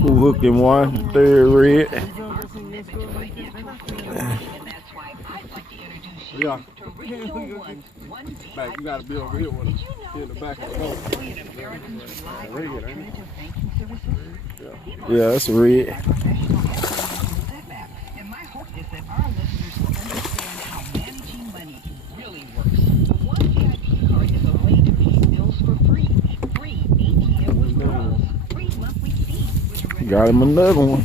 Who hooked him one? Third red. Yeah. Back, you gotta be over here with us. In the back of the boat. Yeah, that's red. And my hope is that our listeners will understand how managing money really works. The One VIP card is a way to pay bills for free. Free ATM withdrawals. Free monthly fees. Got him another one.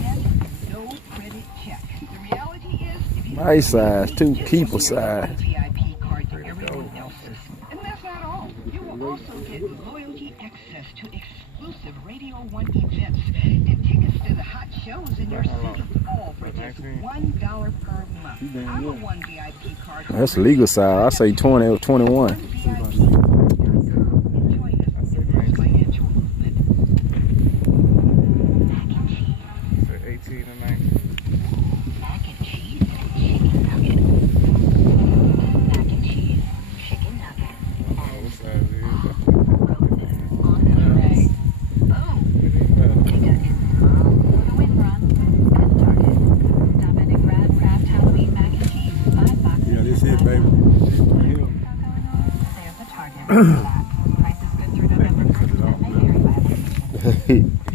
No credit check. The reality is, if you Nice size, too. Keeper size. VIP card to everyone else's. And that's not all. You will also get loyalty access to exclusive Radio 1 events and tickets to the hot shows in your city, all for just $1 per month. I'm a One VIP card. That's legal size. I say 20 or 21. Join us in this financial movement. Mac and cheese. 18 and 19. Mac and cheese. Chicken nugget. Mac and cheese. Chicken nugget. What size is On the way. Boom. Take a for the win, Ron. At Target. Stop in and grab Kraft Halloween mac and cheese. 5 boxes. Yeah, this is, baby. There's the Target. Prices good through November 1st. May vary by location.